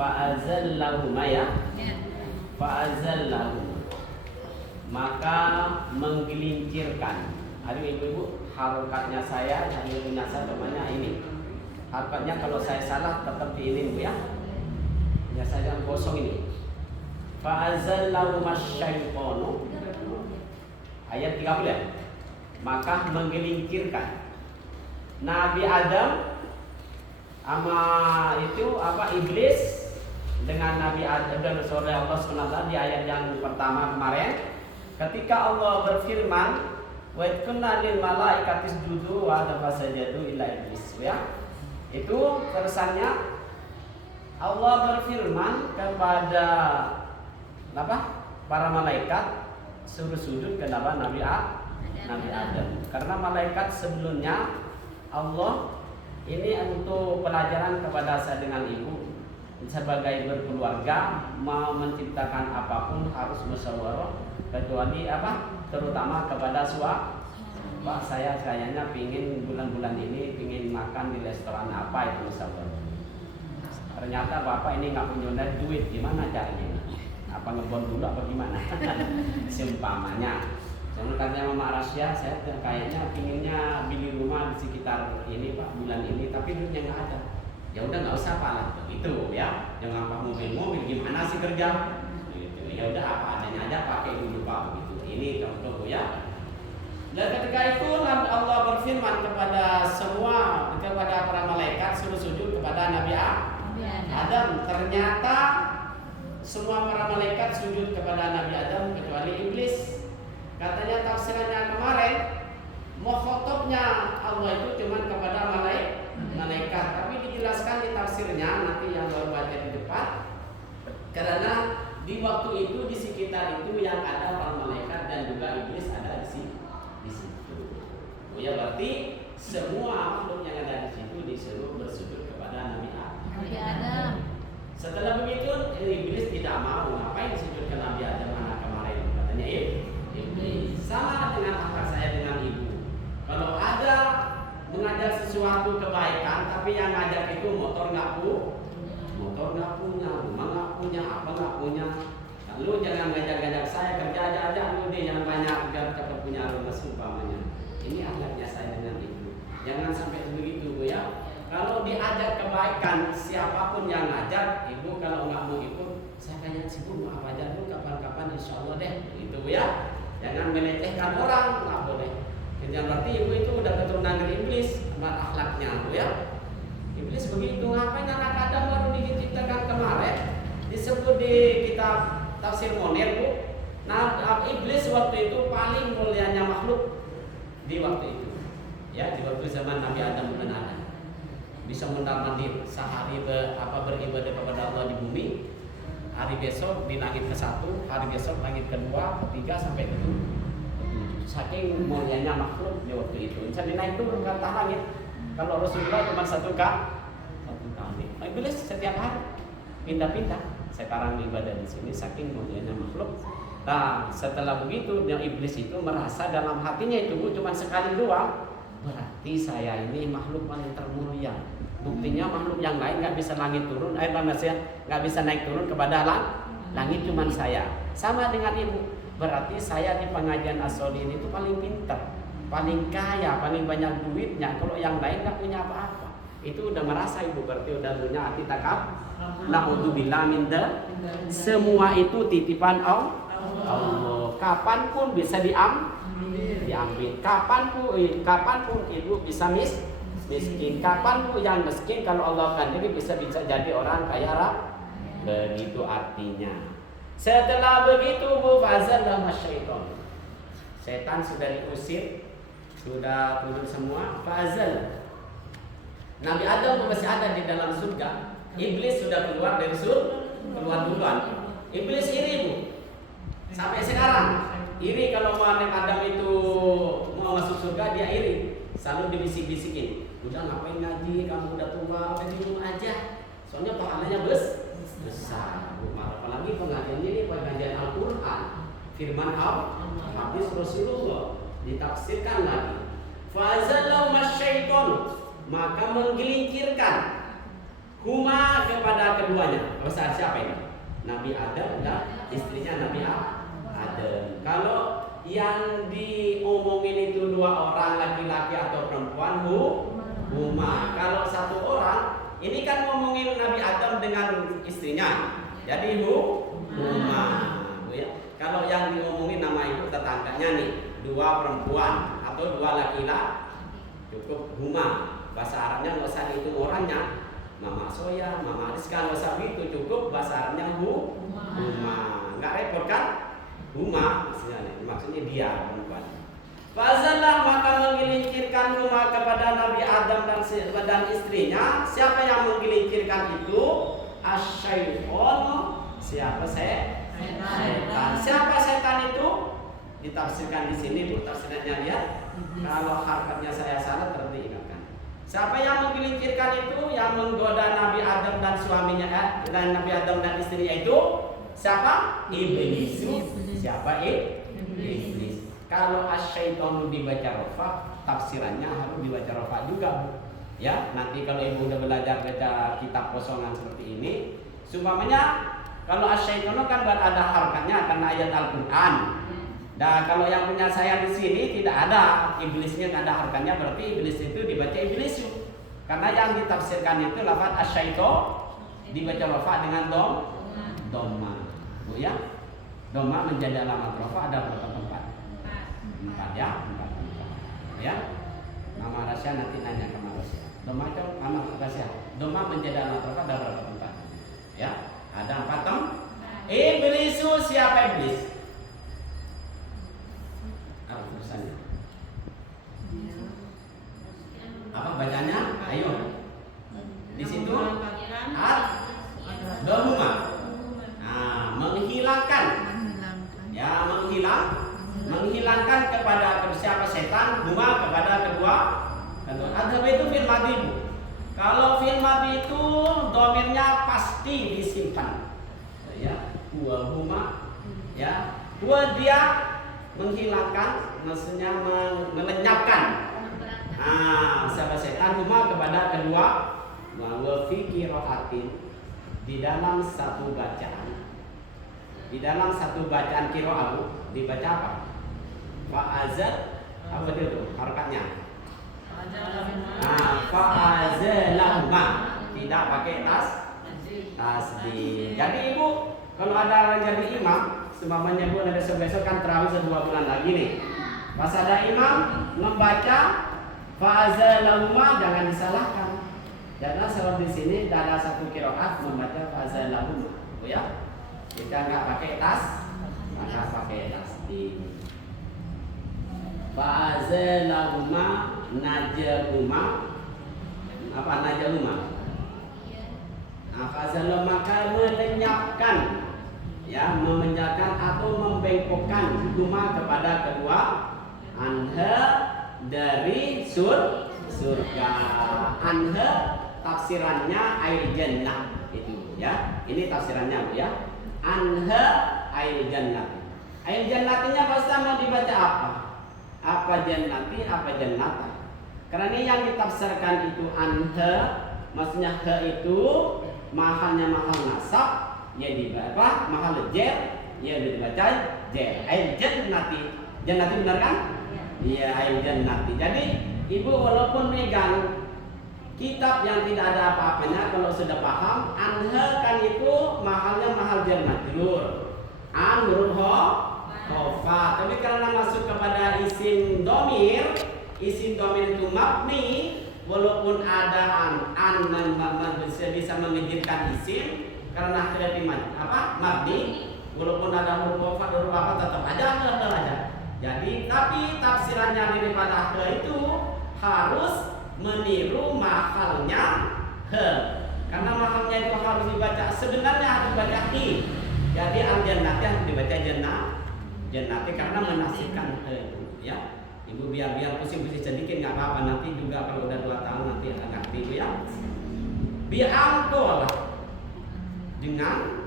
Fa'azallahuma ya. Fa'azallahuma, maka menggelincirkan. Aduh ibu-ibu, harokatnya saya, punya saya namanya ini. Harokatnya kalau saya salah tetap diirin bu ya. Ya saya jangan kosong ini. Fa'azallahuma syaitonu. Ayat 30 ya. Maka menggelincirkan Nabi Adam sama itu iblis dengan Nabi Adam dan oleh Allah SWT di ayat yang pertama kemarin, ketika Allah berfirman wa kunna lil malaikati isjudu wa fasajadu illa iblis ya. Itu terusannya Allah berfirman kepada para malaikat suruh sujud ke Nabi Adam. Karena malaikat sebelumnya Allah ini untuk pelajaran kepada saya dengan ibu sebagai berkeluarga, mau menciptakan apapun harus musyawarah, kecuali terutama kepada suami. Pak, saya kayaknya pingin bulan-bulan ini pingin makan di restoran apa, itu musyawarah. Ternyata bapak ini nggak punya duit, gimana caranya? Apa ngebon dulu apa gimana? Seumpamanya. Soalnya Mama Rasya, saya kayaknya pinginnya beli rumah di sekitar ini pak bulan ini, tapi duitnya nggak ada. Ya udah nggak usah pak lah, begitu ya. Jangan apa mobil gimana sih kerja? Gitu. Ya udah apa adanya aja pakai dulu pak begitu. Ini contoh ya. Dan ketika itu Allah berfirman kepada para malaikat suruh sujud kepada Nabi Adam. Ternyata semua para malaikat sujud kepada Nabi Adam kecuali iblis. Katanya tafsirannya kemarin, mukhotobnya Allah itu cuma kepada malaikat, tapi dijelaskan di tafsirnya nanti yang baru baca di depan. Karena di waktu itu di sekitar itu yang ada para malaikat dan juga iblis ada di situ. Ya berarti semua makhluk yang ada di situ disuruh bersujud kepada Nabi Adam. Setelah begitu iblis tidak mau, ngapain sujud ke Nabi Adam anak kemarin? Katanya sama dengan akhlak saya dengan ibu. Kalau ada mengajak sesuatu kebaikan, tapi yang ngajak itu motor nggak punya, rumah nggak punya, apa nggak punya. Lalu jangan ngajak-ngajak saya kerja aja lu deh, jangan banyak biar cepat punya rumah seumpamanya. Ini akhlaknya saya dengan ibu. Jangan sampai begitu bu ya. Kalau diajak kebaikan, siapapun yang ngajak, ibu kalau nggak mau ikut, saya kayak sibuk mau apa aja dulu kapan-kapan insya Allah deh, itu bu ya. Jangan melecehkan orang, nggak boleh. Yang berarti ibu itu udah keturunan dari iblis, akhlaknya bu ya. Iblis begitu, ngapain anak Adam baru diciptakan kemarin? Disebut di kitab tafsir Munir bu. Nah iblis waktu itu paling mulianya makhluk di waktu itu, ya di waktu zaman Nabi Adam dan Adam. Bisa mundar-mandir sehari beribadah kepada Allah di bumi. Hari besok di langit ke-1, hari besok langit kedua, ketiga sampai ke-7. Saking mulianya makhluk di waktu itu. Jadi naik turun ke atas langit. Kalau Rasulullah cuma satu kali. Iblis setiap hari pindah-pindah. Sekarang ibadah di sini saking mulianya makhluk. Nah, setelah begitu yang iblis itu merasa dalam hatinya itu cuma sekali doang. Berarti saya ini makhluk paling termulia. Buktinya makhluk yang lain nggak bisa langit turun, nggak bisa naik turun kepada langit, cuman saya. Sama dengan ibu. Berarti saya di pengajian As-Solihin itu paling pintar, paling kaya, paling banyak duitnya. Kalau yang lain nggak punya apa-apa. Itu udah merasa ibu, berarti udah punya hati takab. Naudzubillah min dzalik. Semua itu titipan Allah. Kapanpun bisa diambil. Kapanpun ibu bisa miskin. Kapanpun yang miskin kalau Allah kehendaki bisa jadi orang kaya begitu artinya. Setelah begitu bu fazallah masyaiton. Setan sudah diusir, sudah turun semua. Fazal. Nabi Adam masih ada di dalam surga. Iblis sudah keluar dari surga, keluar duluan. Iblis iri bu. Sampai sekarang iri kalau Nabi Adam itu mau masuk surga dia iri. Selalu dibisik-bisikin. Udah ngapain ngaji, kamu udah tua, udah minum aja. Soalnya pahalanya besar. Apalagi pengajiannya ini pengajian Al-Quran, firman Allah, hadis Rasulullah, ditafsirkan lagi. Fazallahu masyaiton, maka menggelincirkan huma kepada keduanya. Bahasa siapa ini? Nabi Adam dan istrinya Nabi Adam. Kalau yang diomongin itu dua orang, laki-laki atau perempuan, huma. Kalau satu orang, ini kan ngomongin Nabi Adam dengan istrinya, jadi huma. Ya. Kalau yang diomongin nama itu tetangganya nih, dua perempuan atau dua laki-laki, cukup huma. Bahasa Arabnya nggak usah dihitung orangnya, Mama Soya, Mama Rizka, nggak usah itu, cukup bahasa Arabnya huma. Nggak repot kan? Huma maksudnya dia perempuan. Fazalah maka menggelincirkan huma kepada Nabi Adam dan istrinya. Siapa yang menggelincirkan itu? Asy-syaitan. Siapa setan? Siapa setan itu? Ditafsirkan di sini, Bu, tafsirannya lihat. Kalau harkatnya saya salah terus diingatkan. Siapa yang menggelincirkan itu? Yang menggoda Nabi Adam dan suaminya, dan Nabi Adam dan istrinya itu siapa? Iblis. Siapa iblis? Kalau asy-syaitanu dibaca rafa, tafsirannya harus dibaca rafa juga, Bu. Ya, nanti kalau Ibu udah belajar baca kitab kosongan seperti ini, sumpamanya kalau asy-syaitanu kan ada harkatnya karena ayat Al-Qur'an. Nah, kalau yang punya saya di sini tidak ada iblisnya, tidak ada harkatnya, berarti iblis itu dibaca iblisu. Karena yang ditafsirkan itu lafaz asy-syaitan dibaca rafa dengan dhamma. Bu ya. Dhamma menjadi alamat rafa ada berapa tempat? 4 ya, 4 tempat. Ya. Mama Rasya nanti nanya ke Mama Rasya. Dhamma itu Mama Rasya. Dhamma menjadi alamat rafa ada berapa tempat? Ya, ada 4 tempat. Iblisu, siapa iblis? Apa tulisannya? Apa bacanya? Ayo. Di situ ad-dhamma. Nah, menghilangkan. Ya, menghilangkan kepada siapa setan, huma kepada kedua. Adab itu fil madhi. Kalau fil madhi itu domirnya pasti disimpan. Ya, huma. Ya, dia menghilangkan, maksudnya melenyapkan. Siapa setan, huma kepada kedua. Wa fi qiraatin, di dalam satu bacaan. Di dalam satu bacaan qiraah dibaca apa? Fa'azal, apa dia tuh harokatnya? Fa'azalahuma, tidak pakai tasdid. Jadi Ibu kalau ada orang jadi imam, seumpamanya Bu ada besok kan tarawih 2 bulan lagi nih. Pas ada imam membaca fa'azalahuma, jangan disalahkan. Karena sebab di sini ada satu qiraat membaca fa'azalahuma. Oh ya? Kita nggak pakai maka pakai tasdid. Fa'azalahuma najahuma. Apa najahuma? Fa'azalahuma maka melenyapkan, ya, memenjarakan atau membengkokkan huma kepada kedua anha dari surga. Anha tafsirannya air jannah itu, ya. Ini tafsirannya, Bu, ya. Anha air jannah. Air jannatinya pasti mau dibaca apa? Apa jannati, apa jannata. Karena ini yang ditafsirkan itu anha, maksudnya ha itu mahalnya mahal nasab, ya dibaca mahal jer, ya dibaca jer. Air jannati. Jannati benar kan? Iya, air jannati. Jadi Ibu walaupun megang kitab yang tidak ada apa-apanya, kalau sudah paham, anha kan itu mahalnya mahal jar majrur. An huruf khofa. Tapi karena masuk kepada isim domir itu mabni, walaupun ada an bisa mengejutkan isim karena tidak mabni, walaupun ada huruf khofa, huruf apa tetap aja. Jadi tapi tafsirannya daripada itu harus meniru mahalnya he, karena mahalnya itu harus dibaca, sebenarnya harus dibaca hi. Jadi al-jannati harus dibaca jannati karena menafsirkan he itu, ya. Ibu biar pusing-pusing sedikit nggak apa-apa, nanti juga kalau udah 2 tahun nanti ngerti, Ibu, ya. Bi'amtol dengan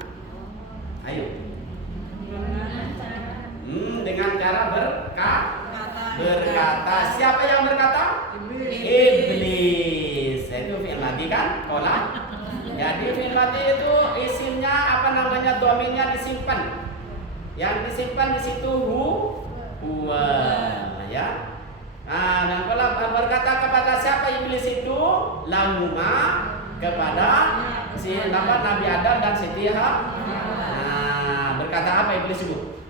ayo dengan cara berkata. Siapa yang berkata? Iblis. Itu fi'il madhi kan? Qala Jadi fi'il madhi itu isimnya apa namanya, domirnya disimpan. Yang disimpan di situ huwa, ya. Nah, dan kalau berkata kepada siapa iblis itu? Lahuma, kepada si Nabi Adam dan Siti Hawa. Nah, berkata apa iblis itu?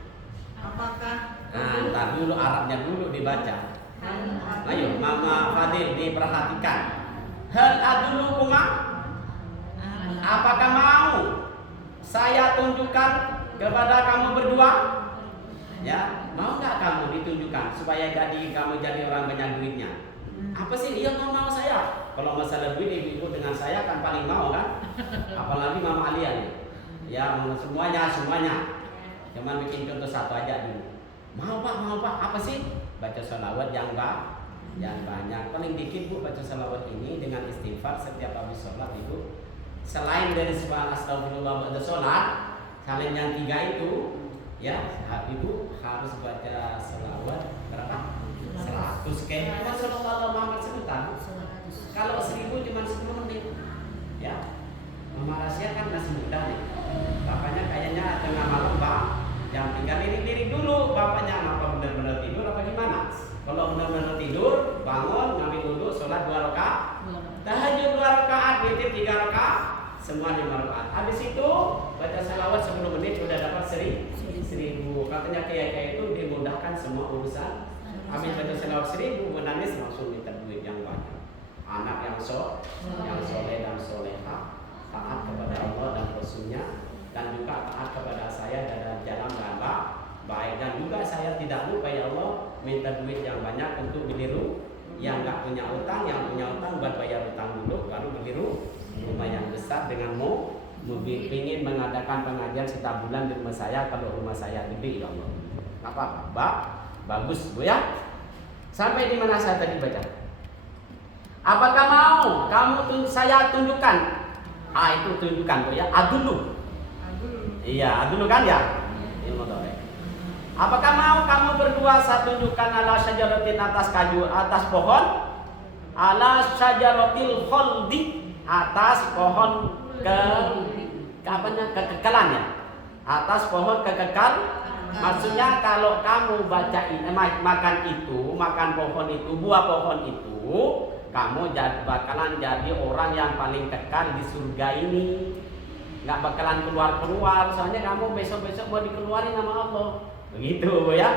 Apakah? Nah, ntar dulu Arabnya dulu dibaca. Ayo, Mama Fadil diperhatikan. Hal adulukuma? Apakah mau saya tunjukkan kepada kamu berdua? Ya, mau nggak kamu ditunjukkan supaya kamu jadi orang banyak duitnya? Apa sih? Iya, mau saya. Kalau masalah duit ibu dengan saya kan paling mau kan? Apalagi Mama Alia nih. Ya, semuanya. Cuman bikin contoh satu aja dulu. Mau pak, apa sih? Baca sholawat yang banyak. Paling dikit bu baca sholawat ini dengan istighfar setiap habis sholat ibu. Selain dari subhanallah astagfirullah ba'da sholat, selain yang 3 itu, ya ibu harus baca sholawat berapa? 100 kayak Rasulullah Muhammad sebutan. Kalau 1000 cuma 10 menit. Ya, Mama Rahasia kan masih muda nih. Bapaknya kayaknya tengah malam pak. Yang tinggal lirik dulu bapaknya, apa benar-benar tidur apa gimana? Kalau benar-benar tidur, bangun, ngambil wudhu, sholat 2 rakaat, tahajud 2 rakaat, witir 3 rakaat, semua 5 rakaat. Habis itu baca salawat 10 menit sudah dapat 1000. Katanya kayak itu dimudahkan semua urusan. Habis baca salawat 1000 menangis langsung minta duit yang banyak. Anak yang soleh dan soleha, taat kepada Allah dan Rasulnya, dan juga taat kepada saya dalam jalan dengan baik. Dan juga saya tidak lupa ya Allah minta duit yang banyak untuk beli yang nggak punya utang, yang punya utang buat bayar utang dulu, baru beli rumah yang besar dengan ingin mengadakan pengajian setiap bulan di rumah saya kalau rumah saya gede ya Allah. Apa? Bagus bu ya. Sampai di mana saya tadi baca? Apakah mau saya tunjukkan? Itu tunjukkan bu ya. Adulu. Iya, adulu kan ya. Ilmu tauhid. Apakah mau kamu berdua saya tunjukkan ala syajaratin atas pohon? Ala syajaratil khuldi, atas pohon kekekalan ya. Atas pohon kekekal. Maksudnya kalau kamu makan pohon itu, buah pohon itu, kamu bakalan jadi orang yang paling kekal di surga ini. Nggak bakalan keluar, soalnya kamu besok-besok mau dikeluarin sama Allah. Begitu ya.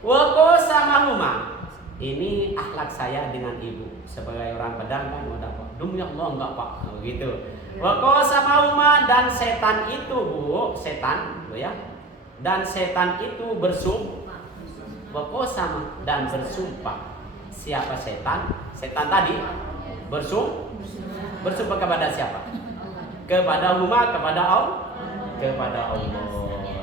Wako sama huma. Ini akhlak saya dengan ibu sebagai orang Padang kan mau dapat. Demi Allah enggak pak. Begitu. Wako sama huma, dan setan itu bu, setan ya. Dan setan itu bersumpah. Wako sama dan bersumpah. Siapa setan? Setan tadi bersumpah kepada siapa? Kepada huma, kepada Allah,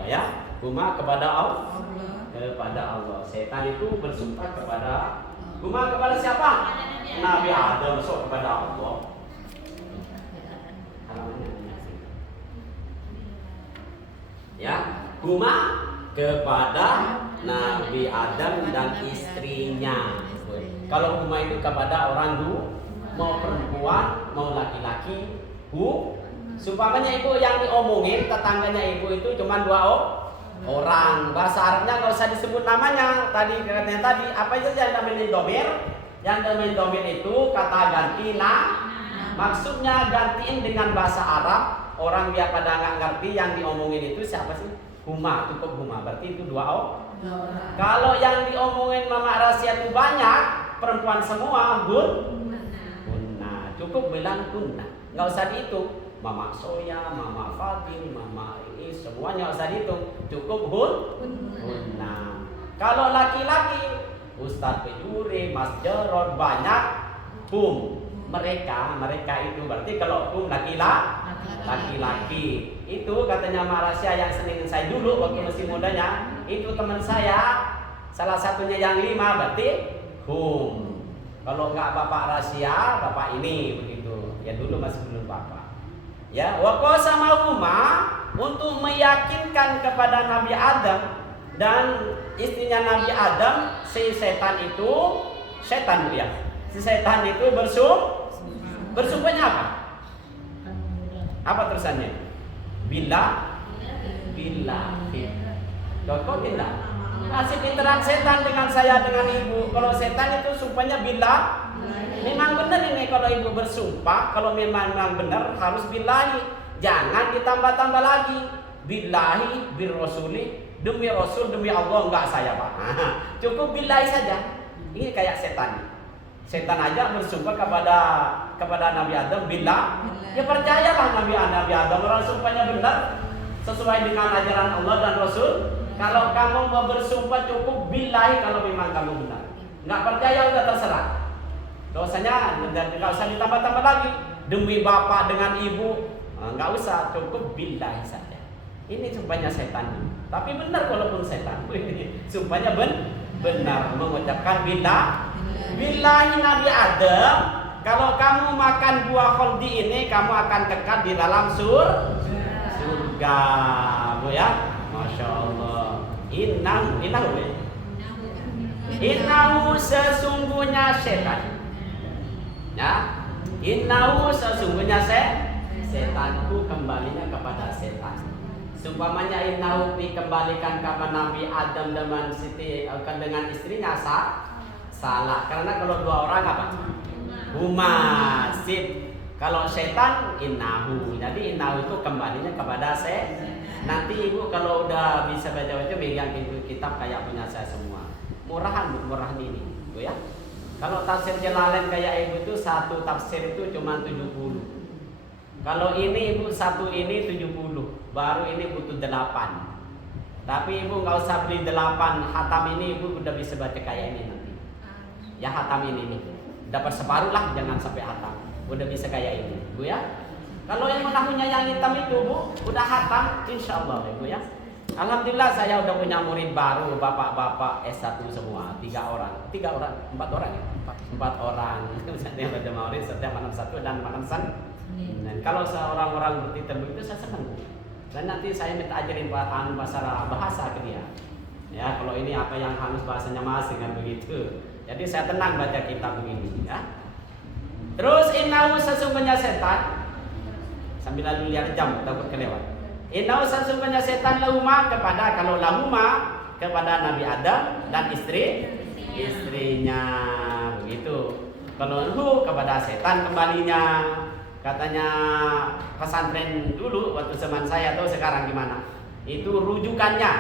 ya. Huma kepada Allah. Setan itu bersumpah kepada huma, kepada siapa? Nabi Adam, so kepada Allah. Ya, huma kepada Nabi Adam dan istrinya. Kalau huma itu kepada orang mau perempuan, mau laki-laki, Sumpamanya ibu yang diomongin tetangganya ibu itu cuma 2 orang. Bahasa Arabnya nggak usah disebut namanya. Katanya tadi apa aja yang namanya domir? Yang namanya domir itu kata ganti maksudnya gantiin dengan bahasa Arab. Orang biar pada nggak ngerti yang diomongin itu siapa sih? Huma, cukup huma. Berarti itu 2 orang. Kalau yang diomongin Mama Rahasia itu banyak, perempuan semua, Hunna. Cukup bilang hunna. Nggak usah dihitung. Mama Soya, Mama Fadil, Mama ini semuanya nggak usah dihitung. Cukup hunna. Kalau laki-laki, Ustadz Pejuri, Mas Jarod, banyak mereka itu berarti kalau laki-laki itu katanya Marasia yang senengin saya dulu waktu masih mudanya, itu teman saya salah satunya yang 5 berarti kalau nggak Bapak Rahasia, Bapak ini begitu ya, dulu masih belum Bapak ya. Wako sama huma untuk meyakinkan kepada Nabi Adam dan istrinya Nabi Adam, si setan itu bersumpahnya apa? Apa terusannya? Billahi. Kok tidak? Kasih pinteran setan dengan saya dengan ibu. Kalau setan itu sumpahnya billah. Memang benar ini kalau ibu bersumpah, kalau memang benar harus billahi. Jangan ditambah-tambah lagi. Billahi, birrasuli, demi Rasul, demi Allah, enggak saya Pak. Cukup billahi saja. Ini kayak setan. Setan aja bersumpah kepada Nabi Adam billah. Ya percayalah Nabi Adam orang sumpahnya benar sesuai dengan ajaran Allah dan Rasul. Kalau kamu mau bersumpah cukup billahi kalau memang kamu benar. Enggak percaya udah terserah. Dosanya enggak usah ditambah-tambah lagi. Demi bapak dengan ibu, enggak usah, cukup billahi saja. Ini sumpahnya setan. Tapi benar walaupun setan. Sumpahnya benar mengucapkan billahi Nabi Adam, kalau kamu makan buah kholdi ini kamu akan kekal di dalam surga. Bu ya. Masya Allah. Innahu sesungguhnya setan. Ya, innahu sesungguhnya setanku kembalinya kepada setan. Sumpamanya innahu dikembalikan kepada Nabi Adam dengan istrinya salah. Karena kalau dua orang apa? Huma sip. Kalau setan innahu. Jadi innahu itu kembalinya kepada Nanti ibu kalau udah bisa baca pegang kitab kayak punya saya semua. Murahan ini, Bu ya. Kalau tafsir Jalalain kayak ibu itu satu tafsir itu cuma 70. Kalau ini ibu satu ini 70, baru ini butuh 8. Tapi ibu nggak usah beli 8 hatam ini, ibu udah bisa baca kayak ini nanti. Ya hatam ini nih, dapat separuh lah, jangan sampai hatam. Udah bisa kayak ini, Bu ya. Kalau yang menahunya yang hitam itu Bu, udah hatam, insya Allah Ibu ya. Alhamdulillah saya udah punya murid baru, bapak-bapak S1 semua, 4 orang ya, 4 orang. Misalnya ada murid setiap malam 1 dan malam Senin. Dan kalau seorang orang bertitel begitu saya senang Bu. Dan nanti saya minta ajarin bahasa ke dia. Ya kalau ini apa yang halus bahasanya masing kan begitu. Jadi saya tenang baca kitab begini ya. Terus innahu sesungguhnya setan. Sambil lalu lihat jam takut kelewat. Innahu sesungguhnya setan lahuma kepada Nabi Adam dan istrinya begitu. Kalau hu kepada setan kembalinya. Katanya pesantren dulu waktu zaman saya tuh sekarang gimana? Itu rujukannya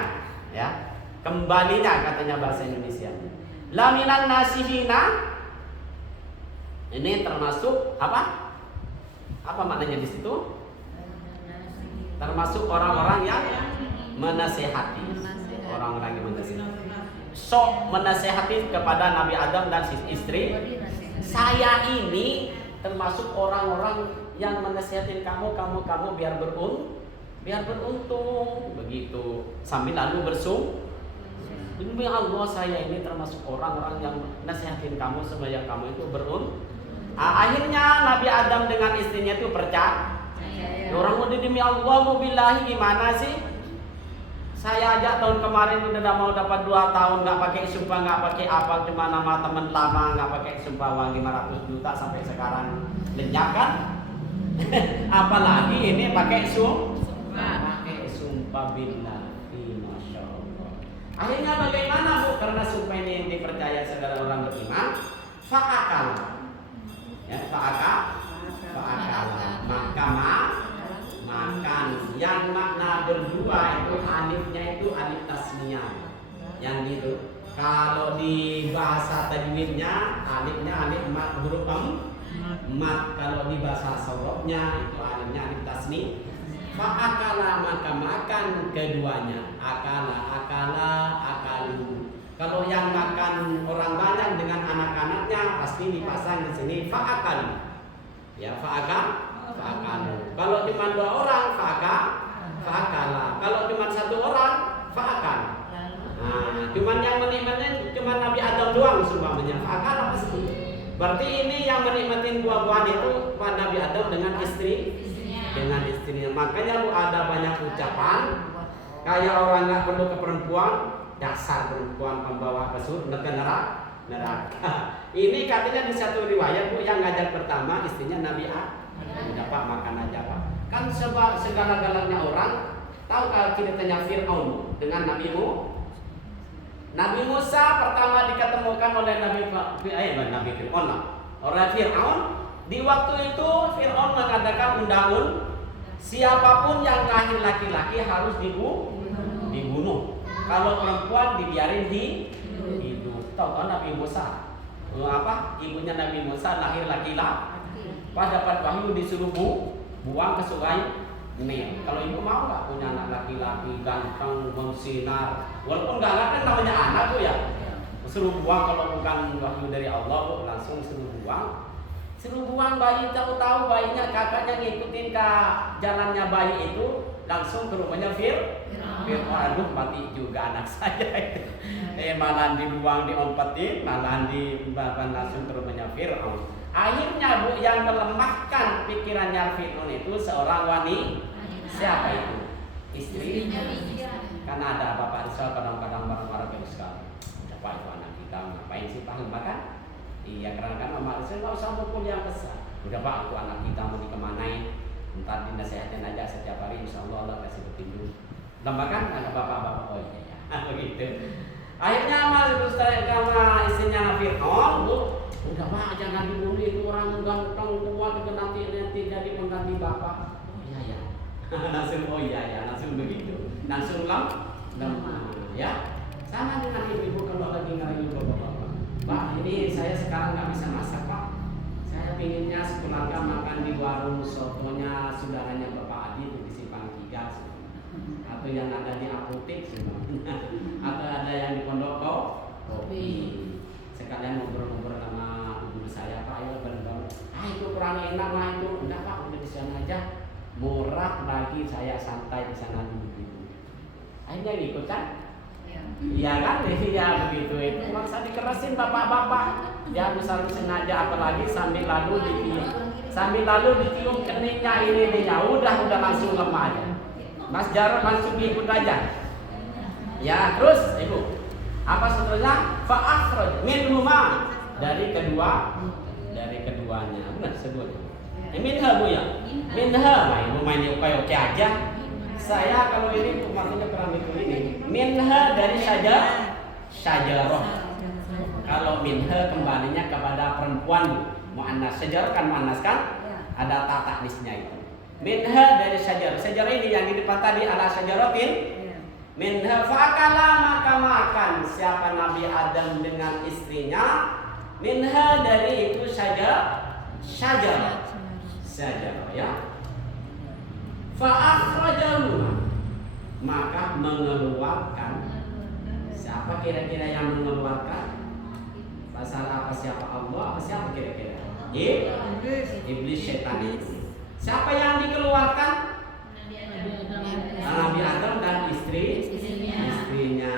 ya. Kembalinya katanya bahasa Indonesia. Laminan nasihina. Ini termasuk apa? Apa maknanya di situ? Termasuk orang-orang yang menasehati. Orang-orang yang menasehati. Sok menasehati kepada Nabi Adam dan istri. Saya ini termasuk orang-orang yang menasihatin kamu biar beruntung begitu. Sambil lalu demi Allah saya ini termasuk orang-orang yang nasihatin kamu supaya kamu itu beruntung. Akhirnya Nabi Adam dengan istrinya itu percaya. Orang udah demi Allah mau billahi gimana sih? Saya aja tahun kemarin udah mau dapat 2 tahun nggak pakai sumpah, nggak pakai apa, cuma nama teman lama, nggak pakai sumpah uang 500 juta sampai sekarang lenyap kan? Apalagi ini pakai sumpah billahi, masya Allah. Akhirnya bagaimana Bu? Karena sumpah ini dipercaya segala orang beriman, fa'akal. Ya, fa'akal. Maka makan. Yang makna berdua itu alifnya itu alif tasniyah. Yang gitu. Kalau di bahasa tajwidnya alifnya alif mat huruf mat. Kalau di bahasa sorobnya itu alifnya alif tasniyah. Fa'akala maka makan keduanya. Akalu. Kalau yang makan orang banyak dengan anak-anaknya pasti dipasang di sini fa'akal. Ya fa'akal. Kalau cuma 2 orang fa'akala. Kalau cuma 1 orang fa'akal. Nah, cuman yang menikmatnya cuma Nabi Adam doang sumpahnya. Fa'akala pasti. Berarti ini yang menikmatin buah-buahan itu Pak Nabi Adam dengan istrinya. Makanya Bu ada banyak ucapan kayak orang nggak perlu ke perempuan, dasar perempuan pembawa ke neraka. Ini katanya di satu riwayat Bu yang ngajak pertama istrinya Nabi Adam. Udah Pak makan aja Pak. Kan sebab segala-galanya orang tahu kalau ceritanya Fir'aun dengan Nabi Musa pertama diketemukan oleh Nabi Fir'aun lah. Orang Fir'aun di waktu itu Fir'aun mengadakan undang-undang siapapun yang lahir laki-laki harus dibunuh. Kalau perempuan dibiarin hidup. Tahu kan Nabi Musa? Ibunya Nabi Musa lahir laki-laki. Pas dapat wahyu disuruh buang ke sungai Nil. Kalau ibu mau nggak punya anak laki-laki ganteng, bersinar, walaupun nggak kan namanya anak tuh ya, suruh buang kalau bukan wahyu dari Allah bu, langsung suruh buang bayi. Tahu-tahu bayinya kakaknya ngikutin ke jalannya bayi itu, langsung ke rumahnya Fir'aun. Aduh mati juga anak saya itu. Malah dibuang, diompetin, malah langsung ke rumahnya Fir'aun. Akhirnya bu, yang melemahkan pikirannya Fir'aun itu seorang wanita. Siapa itu? Istrinya. Karena ada Bapak Rizal kadang-kadang marah-marah sekali. Siapa itu anak kita? Ngapain sih Pak? Makan? Iya, karena Mama Rizal nggak usah mukul yang besar. Udah Pak, aku anak kita mau dikemanain? Ntar dinasehatin aja setiap hari, insya Allah Allah kasih petunjuk. Makan? Ada bapak-bapak, oh iya ya, begitu. Akhirnya sama istrinya Fir'aun, bu, udah Pak, jangan dibunuh, itu orang ganteng kuat itu nanti jadi pengganti bapak. Oh iya ya, langsung begitu, langsung lemah, ya. Sama dengan ibu kalau lagi ngarahin bapak-bapak. Pak, ini saya sekarang nggak bisa masak Pak. Saya pinginnya sekeluarga makan di warung sotonya saudaranya Bapak Adi itu di Simpang 3. Atau yang ada di apotek atau ada yang di pondok kopi. Sekalian ngobrol-ngobrol sama guru saya Pak, ayo bareng-bareng. Itu kurang enak mah itu. Enggak Pak, udah di sana aja. Murah lagi, saya santai di sana dulu gitu. Akhirnya ikut kan? Iya kan? Iya begitu itu. Masa dikerasin bapak-bapak. Ya misalnya sengaja apalagi sambil lalu ditiup keningnya ini udah langsung lemah aja. Mas Jarod langsung ikut aja. Ya, terus Ibu. Apa setelahnya? Fa'akhraj minhuma dari keduanya. Benar seduanya. Minha Bu ya. Minha, Ibu main oke aja. Saya kalau ini maksudnya kurang itu ini. Minha dari syajarah. Kalau minha kembalinya kepada perempuan muannas. Syajarah kan muannas kan? Ada tataknisnya itu. Minha dari syajarah. Syajarah ini yang di depan tadi ala syajaratin. Minha fa'akala maka makan siapa Nabi Adam dengan istrinya. Minha dari itu syajarah ya. Fa'akhrajahu maka mengeluarkan. Siapa kira-kira yang mengeluarkan? Pasal apa siapa Allah? Apa siapa kira-kira? Iblis setan itu. Siapa yang dikeluarkan? Nabi Adam dan istrinya.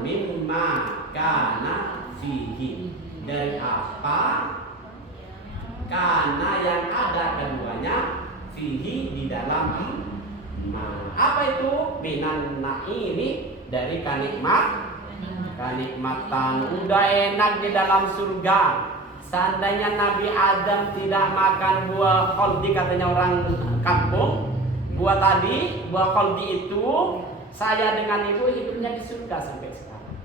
Mimma kana fihi. Dari apa? Karena yang ada keduanya fihi di dalam apa itu? Minan naimi dari kenikmatan. Udah enak di dalam surga. Seandainya Nabi Adam tidak makan buah kholdi, katanya orang kampung, buah kholdi itu, saya dengan ibu hidupnya di surga sampai sekarang.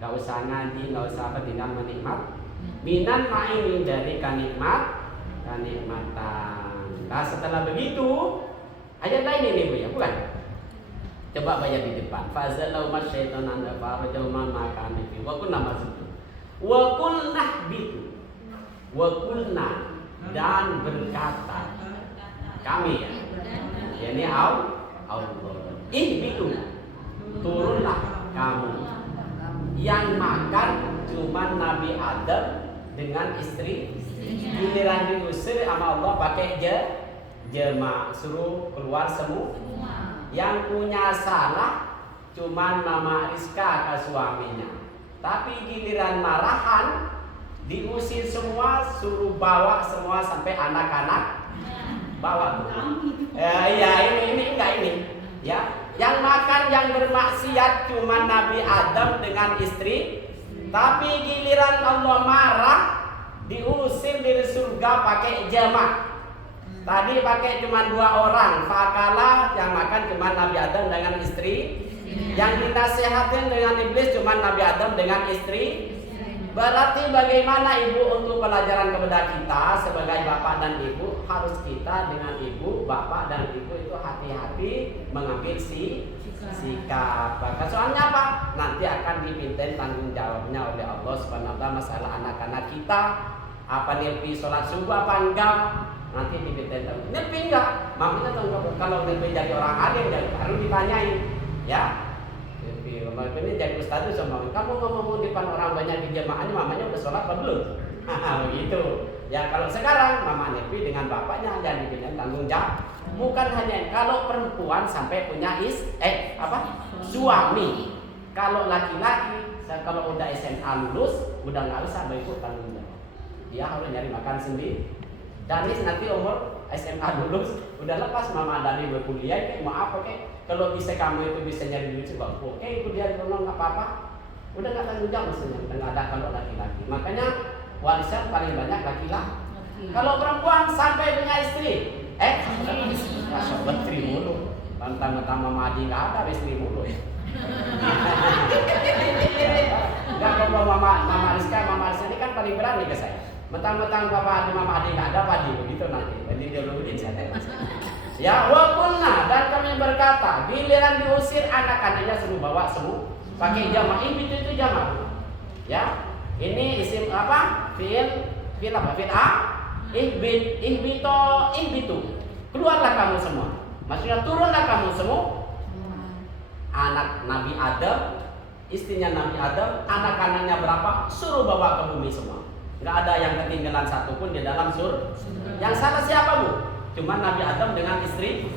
Gak usah ngaji, gak usah tinggal menikmat. Minan ma'ini dari kenikmatan. Nah setelah begitu, ayat lain ini Bu ya, bukan? Coba baca di depan. Fazalau masyaitan anda farajal man maka amifi. Wa kunna masjid. Wa kulnah bitu. Wa kulna dan berkata kami ya. Yani Allah. Bitu. Turunlah kamu. Yang makan cuma Nabi Adam dengan istri. Giliran diusir sama Allah pakai jema, suruh keluar semua. Yang punya salah cuma Mama Rizka ke suaminya. Tapi giliran marahan diusir semua, suruh bawa semua sampai anak-anak bawa tuh. Iya ini enggak ini. Ya, yang makan yang bermaksiat cuma Nabi Adam dengan istri. Tapi giliran Allah marah diusir dari surga pakai jama. Tadi pakai cuma 2 orang, fakala yang makan cuma Nabi Adam dengan istri, yang dinasihatin dengan iblis cuma Nabi Adam dengan istri. Berarti bagaimana ibu untuk pelajaran kepada kita sebagai bapak dan ibu, harus kita dengan ibu, bapak dan ibu itu hati-hati mengambil sikap. Soalnya apa? Nanti akan dimintain tanggung jawabnya oleh Allah Subhanahu wa taala masalah anak-anak kita. Apa nilpi sholat subuh apa enggak? Nanti dimintain tanggung. Nilpi enggak? Makanya kalau nilpi jadi orang alim baru ditanyain, ya. Ini jadi ustaz itu sama kamu ngomong di depan orang banyak di jemaahnya, mamanya udah sholat apa belum? Begitu. Ya kalau sekarang mama Nepi dengan bapaknya jadi dengan tanggung jawab. Bukan hanya kalau perempuan sampai punya suami. Kalau laki-laki kalau udah SMA lulus udah nggak usah berikut tanggung jawab. Dia harus nyari makan sendiri. Dan nanti umur SMA lulus udah lepas mama dari berkuliah kayak mau apa kayak. Kalau bisa kamu itu bisa nyari duit sebab oke itu dia nggak apa-apa, udah nggak tanggung jawab maksudnya, udah nggak ada kalau laki-laki. Makanya warisan paling banyak laki-laki. Kalau perempuan sampai punya istri, sobat istri mulu, tantang-tantang Madi nggak ada istri mulu ya. Nggak kalau mama Rizka ini kan paling berani ke saya. Mentang-mentang bapak mama Adi nggak ada padi begitu nanti, jadi dia luruhin saya. Ya wakunna dan kami berkata giliran diusir anak-anaknya suruh bawa semua pakai jamak itu jamak ya ini isim apa fiil ihbitu keluarlah kamu semua maksudnya turunlah kamu semua anak Nabi Adam istrinya Nabi Adam anak-anaknya berapa suruh bawa ke bumi semua nggak ada yang ketinggalan satupun di dalam surga yang salah siapa bu? Cuma Nabi Adam dengan istri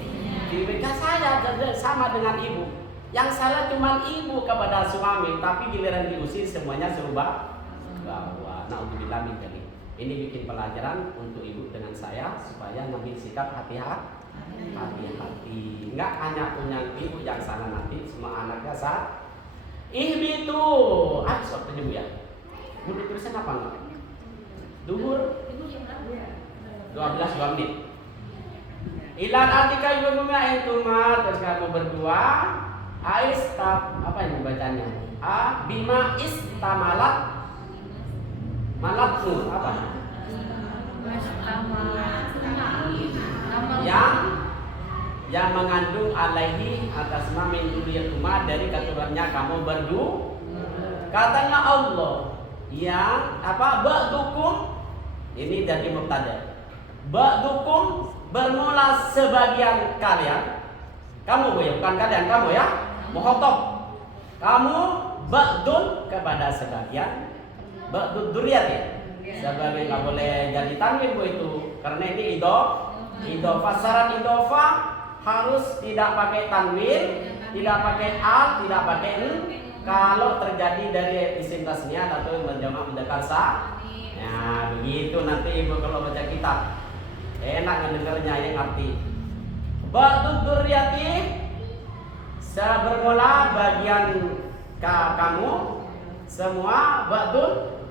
mereka saya sama dengan ibu. Yang salah cuma ibu kepada suami, tapi giliran diusir semuanya suruh bawa. Naudzubillah min dzalik. Ini bikin pelajaran untuk ibu dengan saya supaya ngambil sikap hati-hati. Enggak hanya punya ibu yang salah nanti semua anaknya salah. Ihbitu. Sok aja Bu ya. Bu ditulisan apa enggak? Duhur 12 menit. Ilan artika yumma entuma terus kamu berdua apa ini bacanya? Bima istamalat malatku apa? Yang mengandung alaihi atas min duriyatuma dari keturunannya kamu berdua. Katanya Allah yang ba'dukum ini jadi mubtada. Ba'dukum bermula sebagian kalian kamu ya bukan kalian kamu ya muhotob kamu ba'dun kepada sebagian ba'dud duriyat ya sebagai nggak boleh jadi tanwin bu itu karena ini idofah syarat idofah harus tidak pakai tanwin tidak pakai al tidak pakai kalau terjadi dari isim tasniah atau menjamak mudzakkar salim. Nah begitu nanti ibu kalau baca kitab enak ngedengarnya yang ngerti. Ba'dud dzurriyyati bermula bagian kamu semua ba'dud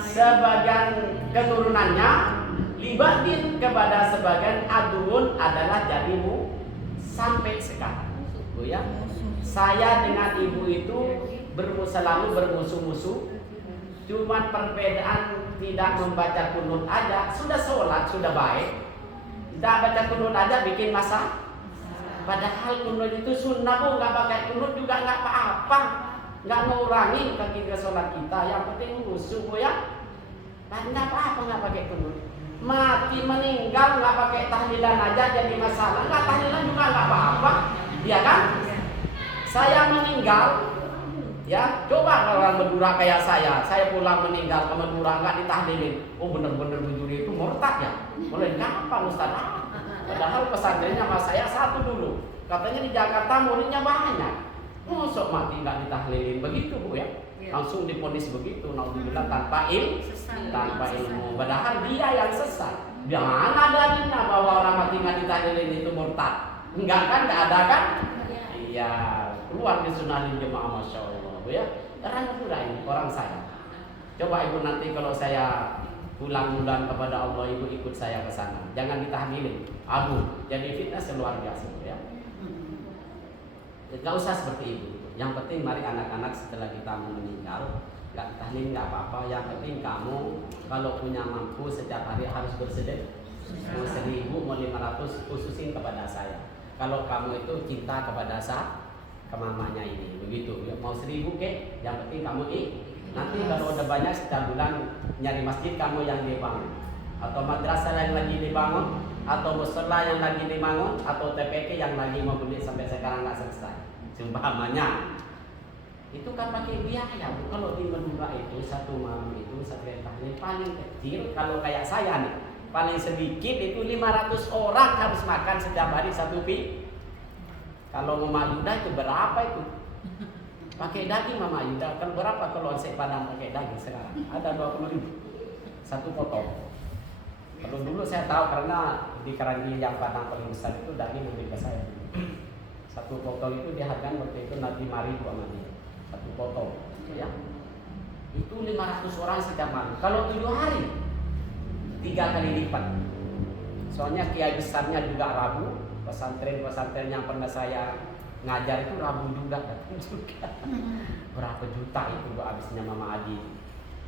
sebagian keturunannya libatin kepada sebagian aduun adalah jadimu sampai sekarang. Bu ya. Saya dengan ibu itu selalu bermusuh-musuh. Cuma perbedaan tidak membaca kunut aja sudah sholat sudah baik, tidak baca kunut aja bikin masalah. Padahal kunut itu sunnah bu, nggak pakai kunut juga nggak apa-apa, nggak ngurangi kaki sholat kita. Yang penting musuh bu ya, nggak apa-apa nggak pakai kunut. Mati meninggal nggak pakai tahlilan aja jadi masalah, nggak tahlilan juga nggak apa-apa, ya kan? Saya meninggal. Ya, coba orang Madura kayak saya pulang meninggal ke Madura nggak ditahlilin. Oh bener-bener mencuri itu murtad ya? Mulai kapan Ustaz? Padahal pesantrennya sama saya satu dulu. Katanya di Jakarta muridnya banyak. Masuk mati nggak ditahlilin begitu bu ya? Langsung diponis begitu. Naudzubillah tanpa ilmu. Padahal dia yang sesat. Jangan ada dalilnya bahwa orang mati nggak ditahlilin itu murtad. Enggak kan? Nggak ada kan? Iya. Keluar di sunahin jemaah masya Allah. Ya, orang Madura ini orang saya. Coba ibu nanti kalau saya pulang bulan kepada Allah, ibu ikut saya ke sana. Jangan ditahmilin. Abu, jadi fitnah luar biasa ya. Gak usah seperti itu. Yang penting mari anak-anak setelah kita meninggal, gak tahlil gak apa-apa. Yang penting kamu kalau punya mampu setiap hari harus bersedekah. Mau 1.000, mau 500, khususin kepada saya. Kalau kamu itu cinta kepada ke mamanya ini, begitu. Mau 1.000 ke, yang penting kamu nanti kalau udah banyak setiap bulan nyari masjid kamu yang dibangun, atau madrasah yang lagi dibangun, atau mushola yang lagi dibangun, atau TPK yang lagi mau beli sampai sekarang nggak selesai. Umpamanya itu kan pakai biaya. Kalau di Madura itu satu malam itu satu tahlil paling kecil, kalau kayak saya nih paling sedikit itu 500 orang harus makan setiap hari satu pi. Kalau Mama Yuda itu berapa itu? Pakai daging Mama Yuda kan berapa kalau nasi Padang pakai daging sekarang? Ada 20.000 satu potong. Kalau dulu saya tahu karena di Keranji yang Padang paling besar itu daging lebih ke saya. Satu potong itu dihargai waktu itu nanti 5.000 sama dia. Satu potong, ya. Itu 500 orang setiap malam. Kalau 7 hari 3 kali lipat. Soalnya kiai besarnya juga Rabu, pesantren yang pernah saya ngajar itu Rabu juga datang juga. Berapa juta itu habisnya Mama Adi.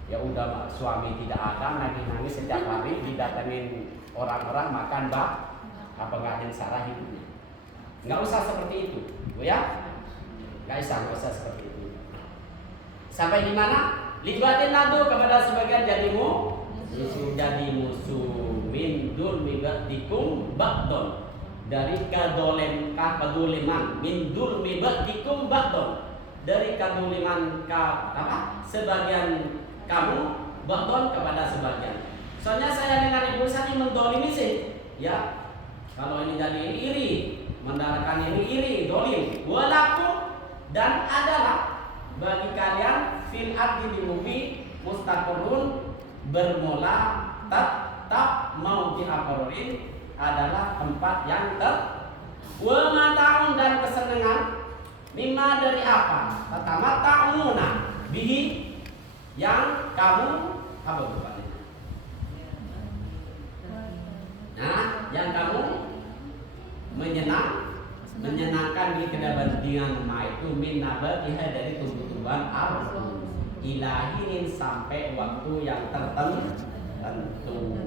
Ya udah suami tidak ada, nangis setiap hari didatengin orang-orang makan apa nggak sarah hidupnya. Nggak usah seperti itu, Bu ya. Nggak usah seperti itu. Sampai di mana? Libatin nadu kepada sebagian jadi musuh min dulmibatikum ba'don, dari kaduliman min dulmibatikum ba'don, dari kaduliman sebagian kamu ba'don kepada sebagian. Soalnya saya dengan ibu saya mendolimi sih, ya. Kalau ini jadi iri, mendarahkan ini iri, dolim. Walakum, dan adalah bagi kalian fil ardi di bumi mustaqarrun, bermula tetap mau diakorin adalah tempat yang wa mata'un, dan kesenangan mimma dari apa? Pertama ta'muna bihi, yang kamu apa bukannya? Nah, yang kamu menyenangkan di kedaban dengan ma itu min nabatiha, dari tumbuh-tumbuhan ardu ilahinin, sampai waktu yang tertentu.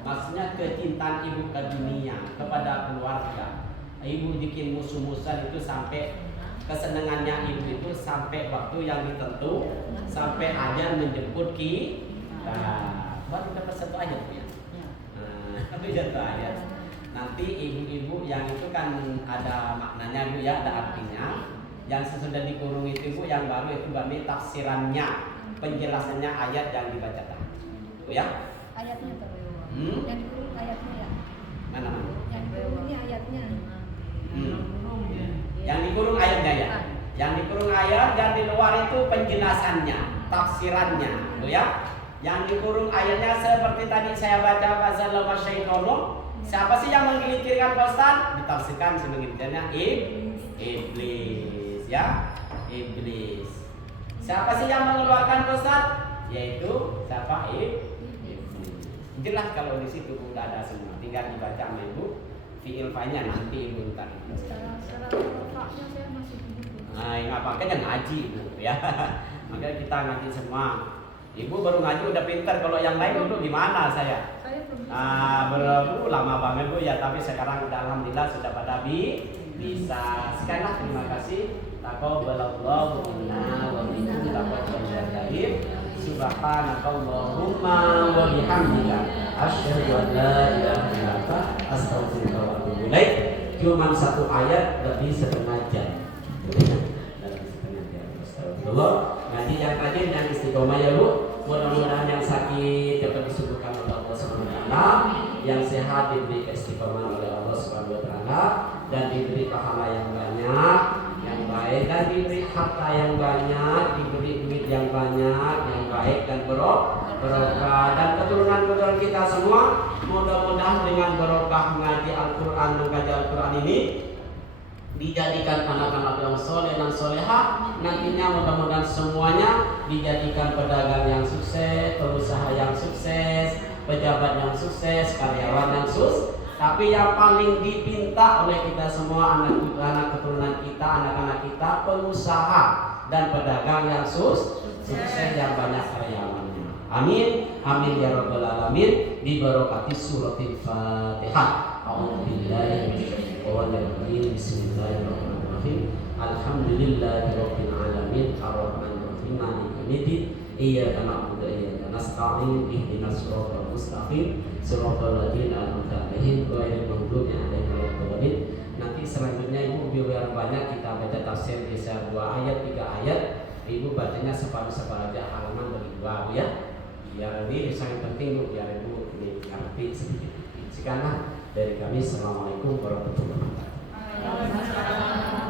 Maksudnya kecintaan ibu ke dunia, kepada keluarga. Ibu bikin musuh-musuhan itu sampai kesenangannya ibu itu sampai waktu yang ditentu, sampai ajar menjemput kita. Baru dapat satu ayat ya. Tapi satu ayat. Nanti ibu-ibu yang itu kan ada maknanya Bu ya, ada artinya. Yang sesudah dikurung itu Bu, yang baru itu berarti tafsirannya, penjelasannya ayat yang dibacakan. Bu ya? Ayatnya yang dikurung ayatnya ya. Mana? Yang dikurung ini ayatnya. Yang dikurung ayatnya ya. Yang dikurung ayat, dan di luar itu penjelasannya, tafsirannya, Bu ya. Yang dikurung ayatnya seperti tadi saya baca Fazalama Syaitono. Siapa sih yang menggelincirkan Pak Ustaz? Ditafsirkan sebenarnya iblis, ya, iblis. Siapa sih yang mengeluarkan Pak Ustaz? Yaitu siapa? Iblis. Jelas kalau di situ udah ada semua, tinggal dibaca sama Ibu. Fi'il fa'ilnya nanti Ibu ntar. Secara faknya saya masih begitu. Nah, nggak makanya ngaji Ibu ya. Makanya kita ngaji semua. Ibu baru ngaji udah pintar, kalau yang lain dulu gimana saya? Saya belum Belum lama banget Bu ya, tapi sekarang udah alhamdulillah sudah pada bisa. Sekarang terima kasih. Taqabbalallahu minna wa minkum taqabbalan karim. Subhanakallahumma wa bihamdika asyhadu an la ilaha illa anta astaghfiruka wa atubu ilaik. Cuma satu ayat lebih setengah jam. Dalam setengah jam. Astagfirullah. Ngaji yang rajin, yang istiqomah ya Bu. Mudah-mudahan yang sakit dapat disembuhkan oleh Allah Subhanahu wa taala, yang sehat diberi keistiqomahan oleh Allah Subhanahu wa taala, dan diberi pahala yang banyak, yang baik, dan diberi harta yang banyak, diberi duit yang banyak, yang baik dan berkah, dan keturunan-keturunan kita semua mudah-mudahan dengan berkah mengaji Al-Qur'an, mengkaji Al-Qur'an ini dijadikan anak-anak yang soleh dan soleha. Nantinya mudah-mudahan semuanya dijadikan pedagang yang sukses, pengusaha yang sukses, pejabat yang sukses, karyawan yang sukses. Tapi yang paling dipinta oleh kita semua, anak keturunan kita, anak-anak kita, pengusaha dan pedagang yang sukses, yang banyak karyawannya. Amin, amin ya rabbal alamin. Bi barakati suratil Fatihah. A'udzubillahi minasyaitonir rajim. Bismillahirrahmanirrahim. Alhamdulillahirabbil alamin. Arrahmanir rahim. Maliki yaumiddin. Iyyaka na'budu wa iyyaka nasta'in. Ihdinas siratal mustaqim. Siratal ladzina an'amta 'alaihim ghairil maghdubi 'alaihim waladdallin. Nanti selanjutnya Ibu biar banyak kita baca tafsir bisa 2 ayat 3 ayat. Ibu bacanya separuh aja halaman dari 2 ya. Biar ini yang penting Bu, biar Ibu ini ngerti sedikit. Sekian dari kami. Assalamualaikum warahmatullahi wabarakatuh.